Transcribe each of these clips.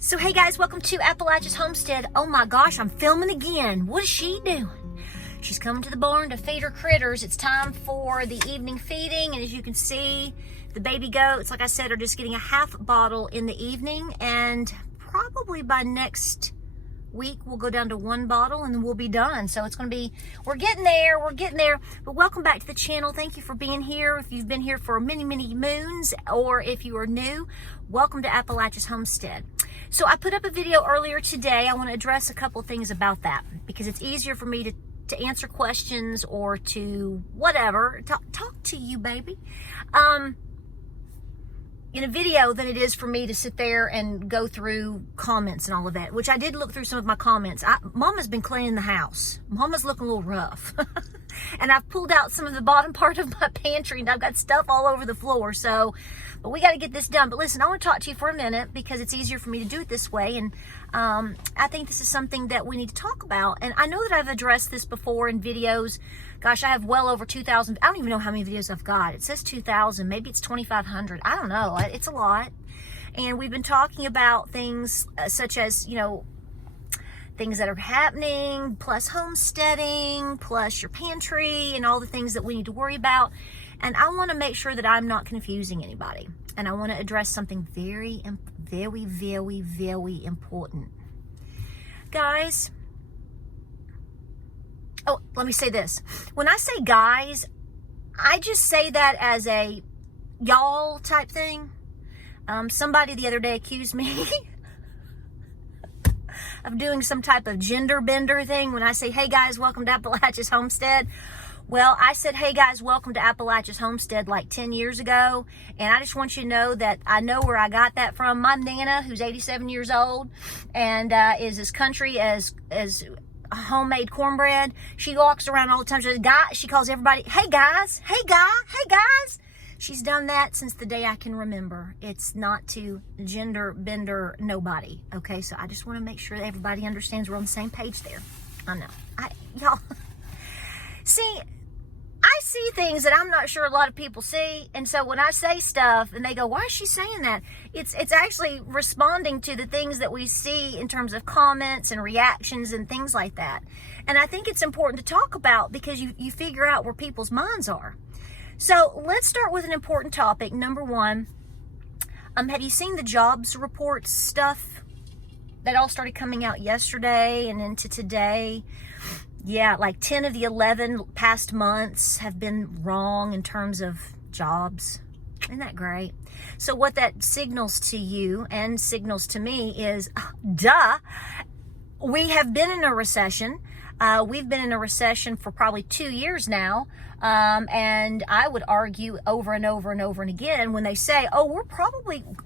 So hey guys, welcome to Appalachia's Homestead. Oh my gosh, I'm filming again. What is she doing? She's coming to the barn to feed her critters. It's time for the evening feeding, and as you can see, the baby goats, like I said, are just getting a half bottle in the evening, and probably by next week we'll go down to one bottle and then we'll be done. So it's going to be, we're getting there. But welcome back to the channel. Thank you for being here. If you've been here for many moons, or if you are new, welcome to Appalachia's Homestead. So I put up a video earlier today. I want to address a couple things about that because it's easier for me to answer questions or to whatever, talk to you, baby, in a video than it is for me to sit there and go through comments and all of that, which I did look through some of my comments. Mama's been cleaning the house. Mama's looking a little rough. And I've pulled out some of the bottom part of my pantry and I've got stuff all over the floor. So, but we got to get this done. But listen, I want to talk to you for a minute because it's easier for me to do it this way. And I think this is something that we need to talk about. And I know that I've addressed this before in videos. Gosh, I have well over 2,000. I don't even know how many videos I've got. It says 2,000. Maybe it's 2,500. I don't know. It's a lot. And we've been talking about things such as, you know, things that are happening, plus homesteading, plus your pantry, and all the things that we need to worry about. And I want to make sure that I'm not confusing anybody. And I want to address something very important. Guys, oh, let me say this. When I say guys, I just say that as a y'all type thing. Somebody the other day accused me of doing some type of gender bender thing when I say, hey guys, welcome to Appalachia's Homestead. Well, I said, hey guys, welcome to Appalachia's Homestead like 10 years ago. And I just want you to know that I know where I got that from. My Nana, who's 87 years old and is as country as homemade cornbread. She walks around all the time. She says, she calls everybody, hey guys, hey guys. She's done that since the day I can remember. It's not to gender bender nobody. Okay, so I just want to make sure that everybody understands we're on the same page there. I know. Y'all, see, I see things that I'm not sure a lot of people see. And so when I say stuff and they go, why is she saying that? It's actually responding to the things that we see in terms of comments and reactions and things like that. And I think it's important to talk about because you figure out where people's minds are. So let's start with an important topic. Number one, have you seen the jobs reports stuff that all started coming out yesterday and into today? Yeah, like 10 of the 11 past months have been wrong in terms of jobs. Isn't that great? So what that signals to you and signals to me is, we have been in a recession. We've been in a recession for probably 2 years now. And I would argue over and over and again when they say, oh,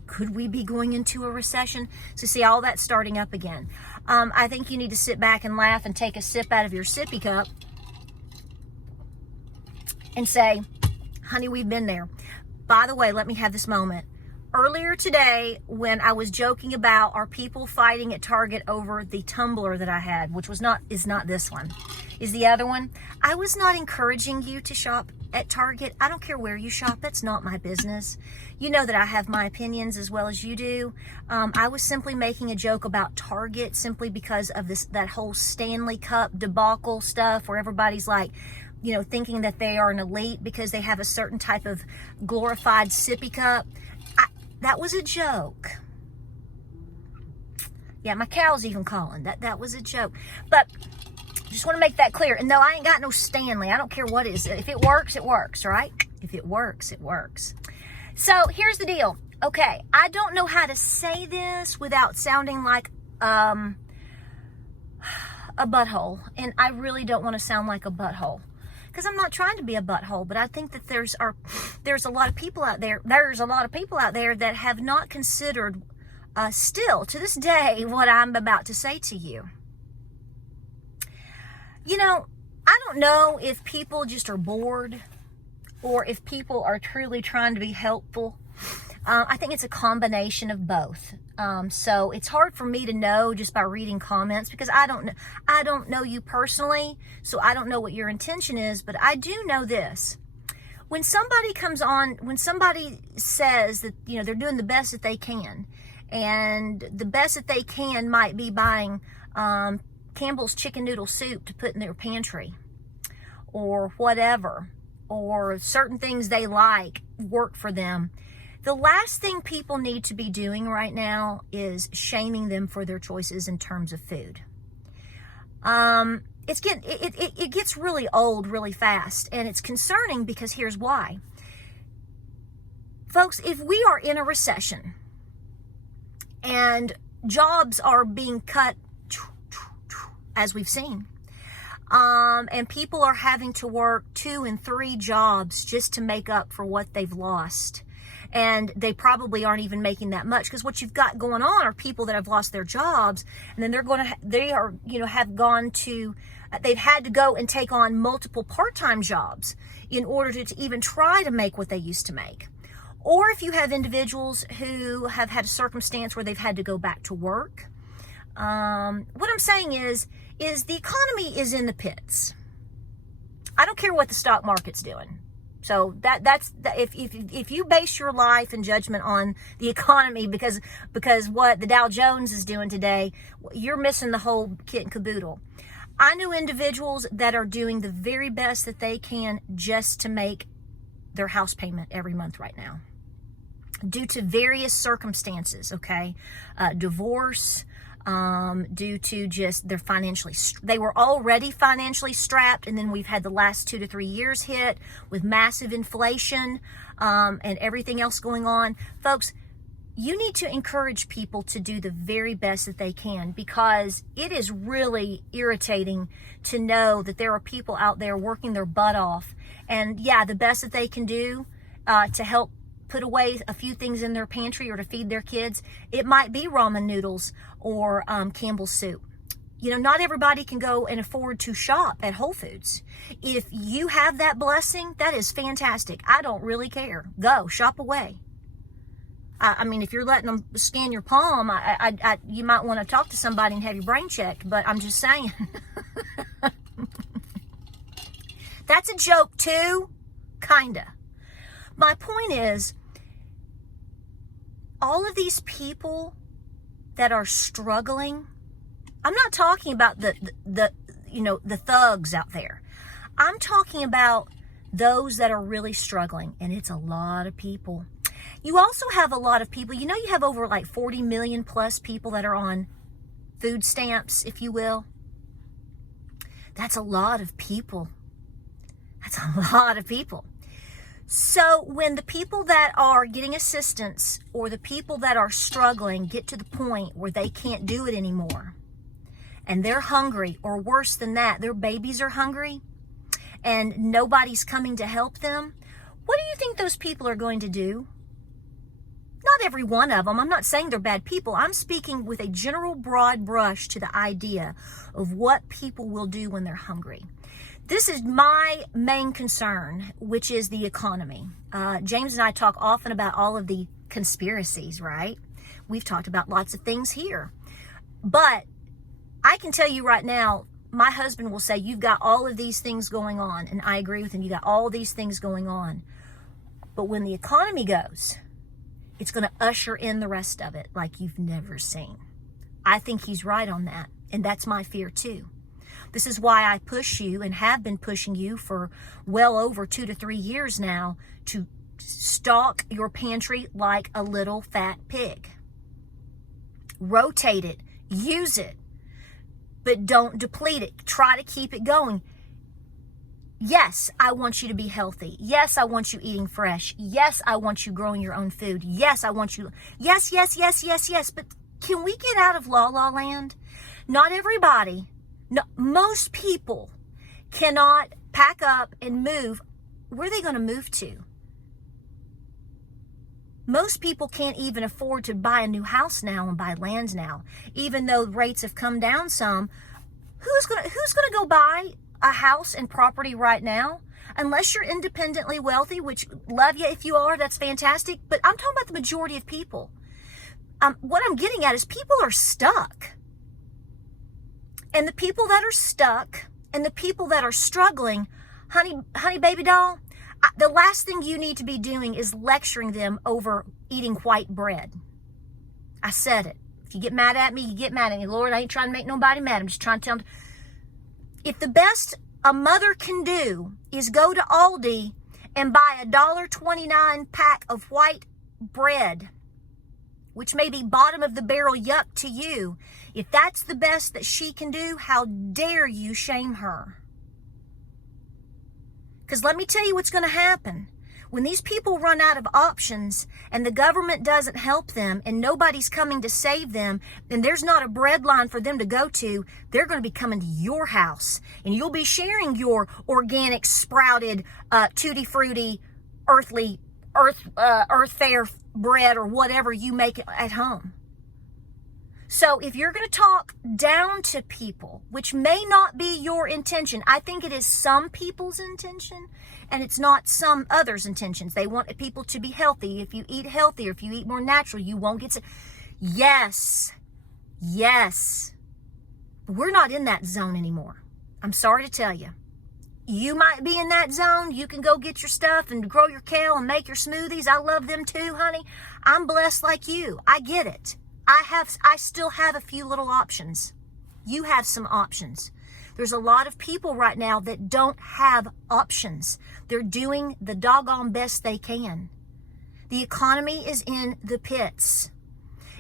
could we be going into a recession? So see, all that's starting up again. I think you need to sit back and laugh and take a sip out of your sippy cup and say, honey, we've been there. By the way, let me have this moment. Earlier today, when I was joking about are people fighting at Target over the tumbler that I had, which is not this one, is the other one. I was not encouraging you to shop at Target. I don't care where you shop. That's not my business. You know that I have my opinions as well as you do. I was simply making a joke about Target simply because of that whole Stanley Cup debacle stuff where everybody's like, you know, thinking that they are an elite because they have a certain type of glorified sippy cup. That was a joke. Yeah, my cow's even calling. That was a joke. But just want to make that clear. And no, I ain't got no Stanley. I don't care what it is. If it works, it works, right? If it works, it works. So here's the deal. Okay, I don't know how to say this without sounding like a butthole. And I really don't want to sound like a butthole. Because I'm not trying to be a butthole, but I think that there's a lot of people out there. There's a lot of people out there that have not considered, still to this day, what I'm about to say to you. You know, I don't know if people just are bored, or if people are truly trying to be helpful. I think it's a combination of both. So it's hard for me to know just by reading comments because I don't know you personally, so I don't know what your intention is, but I do know this. When somebody comes on, when somebody says that, you know, they're doing the best that they can And the best that they can might be buying Campbell's chicken noodle soup to put in their pantry or whatever, or certain things they like work for them. The last thing people need to be doing right now is shaming them for their choices in terms of food. It gets really old really fast, and it's concerning because here's why. Folks, if we are in a recession and jobs are being cut, as we've seen, and people are having to work 2 and 3 jobs just to make up for what they've lost, and they probably aren't even making that much, because what you've got going on are people that have lost their jobs, and then they've had to go and take on multiple part-time jobs in order to even try to make what they used to make. Or if you have individuals who have had a circumstance where they've had to go back to work. What I'm saying is the economy is in the pits. I don't care what the stock market's doing. So if you base your life and judgment on the economy because what the Dow Jones is doing today, you're missing the whole kit and caboodle. I know individuals that are doing the very best that they can just to make their house payment every month right now, due to various circumstances, okay? Divorce, due to just they were already financially strapped, and then we've had the last 2 to 3 years hit with massive inflation and everything else going on. Folks, you need to encourage people to do the very best that they can, because it is really irritating to know that there are people out there working their butt off, and yeah, the best that they can do to help put away a few things in their pantry or to feed their kids, it might be ramen noodles or Campbell's soup. You know, not everybody can go and afford to shop at Whole Foods. If you have that blessing, that is fantastic. I don't really care. Go shop away. I mean, if you're letting them scan your palm, you might want to talk to somebody and have your brain checked, but I'm just saying. That's a joke too, kinda. My point is, all of these people that are struggling, I'm not talking about the thugs out there. I'm talking about those that are really struggling, and it's a lot of people. You also have a lot of people, you have over like 40 million plus people that are on food stamps, if you will. That's a lot of people. That's a lot of people. So when the people that are getting assistance or the people that are struggling get to the point where they can't do it anymore, and they're hungry, or worse than that, their babies are hungry, and nobody's coming to help them, what do you think those people are going to do? Not every one of them. I'm not saying they're bad people. I'm speaking with a general broad brush to the idea of what people will do when they're hungry. This is my main concern, which is the economy. James and I talk often about all of the conspiracies, right? We've talked about lots of things here. But I can tell you right now, my husband will say, you've got all of these things going on. And I agree with him. You got all these things going on. But when the economy goes, it's going to usher in the rest of it like you've never seen. I think he's right on that. And that's my fear too. This is why I push you and have been pushing you for well over 2 to 3 years now to stock your pantry like a little fat pig. Rotate it, use it, but don't deplete it. Try to keep it going. Yes, I want you to be healthy. Yes, I want you eating fresh. Yes, I want you growing your own food. Yes, I want you. Yes. But can we get out of la la land? Not everybody. No, most people cannot pack up and move. Where are they going to move to? Most people can't even afford to buy a new house now and buy land now, even though rates have come down some. Who's gonna go buy a house and property right now? Unless you're independently wealthy, which love you if you are, that's fantastic. But I'm talking about the majority of people. What I'm getting at is people are stuck. And the people that are stuck and the people that are struggling, honey, baby doll, the last thing you need to be doing is lecturing them over eating white bread. I said it. If you get mad at me, you get mad at me. Lord, I ain't trying to make nobody mad. I'm just trying to tell them. If the best a mother can do is go to Aldi and buy a $1.29 pack of white bread, which may be bottom of the barrel yuck to you, if that's the best that she can do, how dare you shame her? Because let me tell you what's going to happen. When these people run out of options and the government doesn't help them and nobody's coming to save them and there's not a bread line for them to go to, they're going to be coming to your house and you'll be sharing your organic, sprouted, tutti frutti, earth fare bread or whatever you make at home. So if you're going to talk down to people, which may not be your intention, I think it is some people's intention and it's not some others' intentions. They want people to be healthy. If you eat healthier, if you eat more natural, you won't get sick. Yes. But we're not in that zone anymore. I'm sorry to tell you. You might be in that zone. You can go get your stuff and grow your kale and make your smoothies. I love them too, honey. I'm blessed like you. I get it. I still have a few little options. You have some options. There's a lot of people right now that don't have options. They're doing the doggone best they can. The economy is in the pits.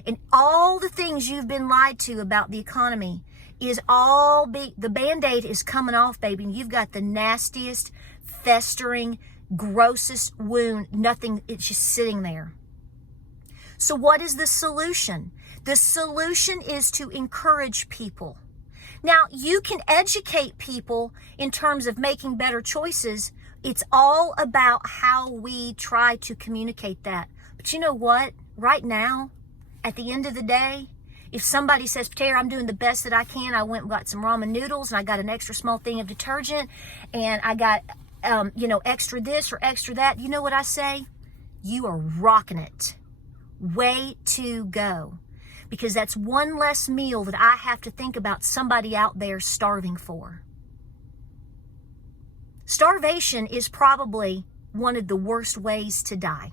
And all the things you've been lied to about the economy is the Band-Aid is coming off, baby. And you've got the nastiest, festering, grossest wound. Nothing, it's just sitting there. So what is the solution? The solution is to encourage people. Now, you can educate people in terms of making better choices. It's all about how we try to communicate that. But you know what? Right now, at the end of the day, if somebody says, Patara, I'm doing the best that I can. I went and got some ramen noodles and I got an extra small thing of detergent and I got, extra this or extra that. You know what I say? You are rocking it. Way to go. Because that's one less meal that I have to think about somebody out there starving for. Starvation is probably one of the worst ways to die.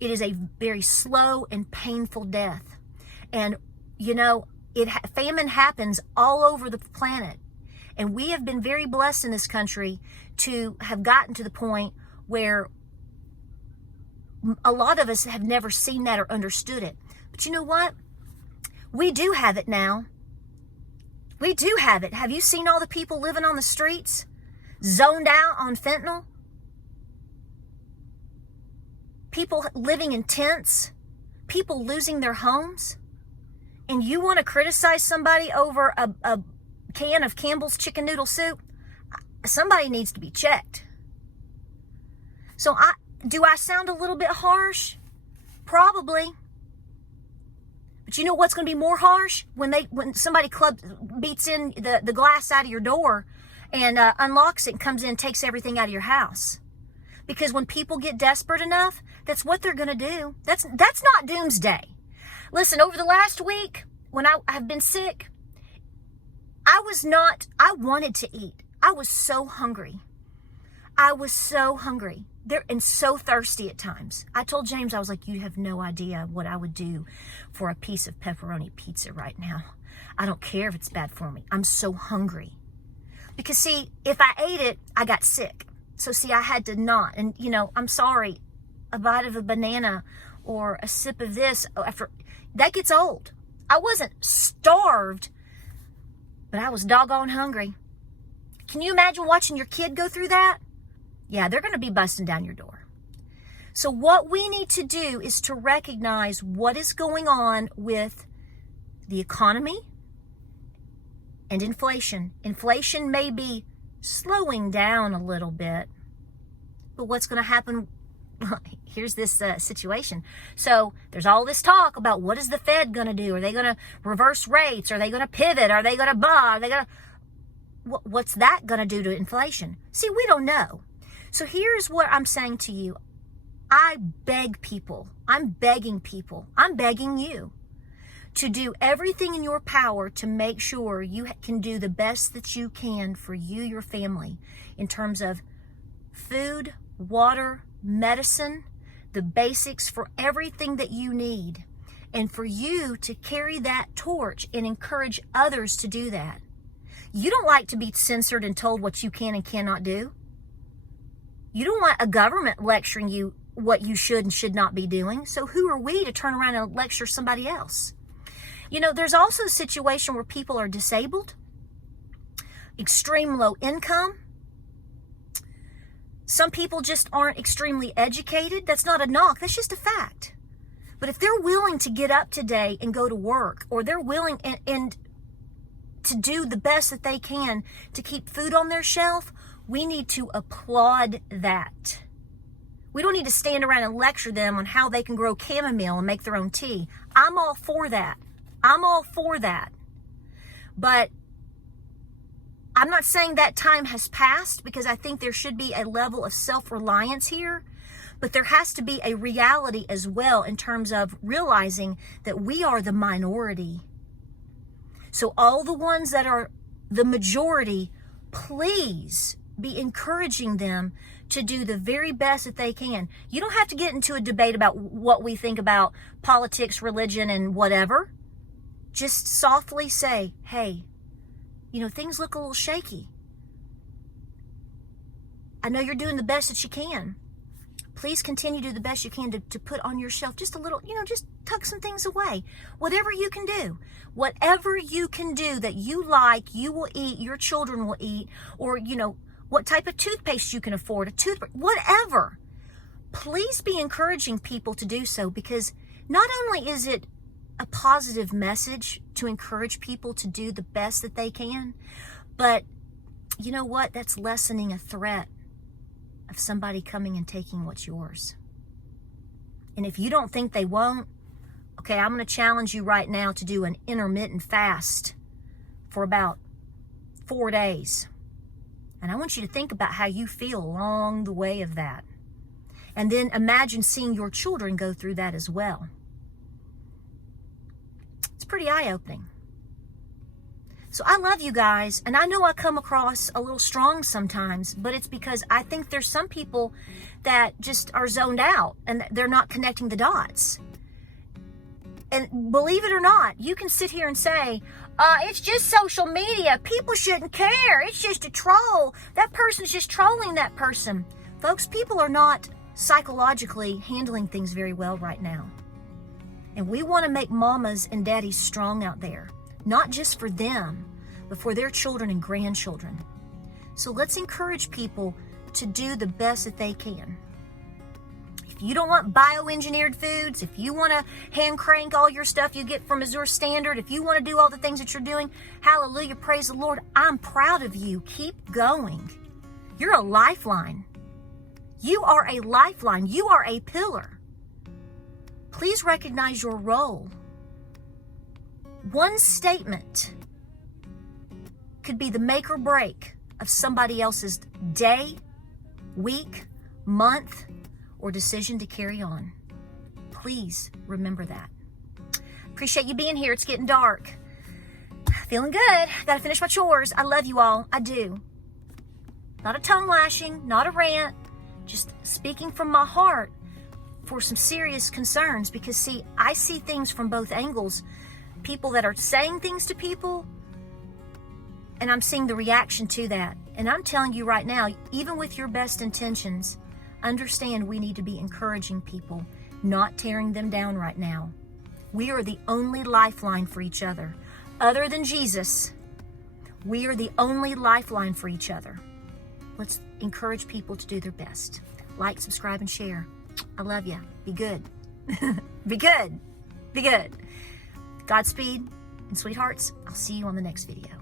It is a very slow and painful death. And, famine happens all over the planet. And we have been very blessed in this country to have gotten to the point where a lot of us have never seen that or understood it. But you know what? We do have it now. We do have it. Have you seen all the people living on the streets? Zoned out on fentanyl? People living in tents? People losing their homes? And you want to criticize somebody over a can of Campbell's chicken noodle soup? Somebody needs to be checked. So do I sound a little bit harsh? Probably. But you know what's going to be more harsh? When somebody beats in the glass out of your door and unlocks it and comes in and takes everything out of your house. Because when people get desperate enough, that's what they're going to do. That's not doomsday. Listen, over the last week, when I've been sick, I wanted to eat. I was so hungry. And so thirsty at times. I told James, I was like, you have no idea what I would do for a piece of pepperoni pizza right now. I don't care if it's bad for me. I'm so hungry. Because see, if I ate it, I got sick. So see, I had to not. And I'm sorry, a bite of a banana or a sip of this, that gets old. I wasn't starved, but I was doggone hungry. Can you imagine watching your kid go through that? Yeah, they're going to be busting down your door. So what we need to do is to recognize what is going on with the economy and inflation. Inflation may be slowing down a little bit, but what's going to happen? Here's this situation. So there's all this talk about what is the Fed going to do? Are they going to reverse rates? Are they going to pivot? Are they going to buy? Are they going to... What's that going to do to inflation? See, we don't know. So here's what I'm saying to you. I beg people. I'm begging people. I'm begging you to do everything in your power to make sure you can do the best that you can for you, your family, in terms of food, water, medicine, the basics for everything that you need, and for you to carry that torch and encourage others to do that. You don't like to be censored and told what you can and cannot do. You don't want a government lecturing you what you should and should not be doing. So who are we to turn around and lecture somebody else? You know, there's also a situation where people are disabled, extreme low income. Some people just aren't extremely educated. That's not a knock. That's just a fact. But if they're willing to get up today and go to work, or they're willing and to do the best that they can to keep food on their shelf, we need to applaud that. We don't need to stand around and lecture them on how they can grow chamomile and make their own tea. I'm all for that. I'm all for that. But I'm not saying that time has passed, because I think there should be a level of self-reliance here. But there has to be a reality as well in terms of realizing that we are the minority. So all the ones that are the majority, please be encouraging them to do the very best that they can. You don't have to get into a debate about what we think about politics, religion, and whatever. Just softly say, hey, you know, things look a little shaky. I know you're doing the best that you can. Please continue to do the best you can to put on your shelf just a little, you know, just tuck some things away. Whatever you can do. Whatever you can do that you like, you will eat, your children will eat, or, you know, what type of toothpaste you can afford, a toothbrush, whatever. Please be encouraging people to do so, because not only is it a positive message to encourage people to do the best that they can, but you know what? That's lessening a threat of somebody coming and taking what's yours. And if you don't think they won't, okay, I'm going to challenge you right now to do an intermittent fast for about 4 days. And I want you to think about how you feel along the way of that. And then imagine seeing your children go through that as well. It's pretty eye-opening. So I love you guys, and I know I come across a little strong sometimes, but it's because I think there's some people that just are zoned out and they're not connecting the dots. And believe it or not, you can sit here and say, it's just social media. People shouldn't care. It's just a troll. That person's just trolling that person. Folks, people are not psychologically handling things very well right now. And we want to make mamas and daddies strong out there. Not just for them, but for their children and grandchildren. So let's encourage people to do the best that they can. If you don't want bioengineered foods, if you want to hand crank all your stuff you get from Missouri Standard, if you want to do all the things that you're doing, hallelujah, praise the Lord. I'm proud of you. Keep going. You're a lifeline. You are a lifeline. You are a pillar. Please recognize your role. One statement could be the make or break of somebody else's day, week, month, or decision to carry on. Please remember that. Appreciate you being here. It's getting dark. Feeling good. Gotta finish my chores. I love you all. I do. Not a tongue lashing, not a rant, just speaking from my heart for some serious concerns, because see, I see things from both angles. People that are saying things to people, and I'm seeing the reaction to that. And I'm telling you right now, even with your best intentions, understand we need to be encouraging people, not tearing them down right now. We are the only lifeline for each other. Other than Jesus, we are the only lifeline for each other. Let's encourage people to do their best. Like, subscribe, and share. I love you. Be good. Be good. Be good. Godspeed and sweethearts. I'll see you on the next video.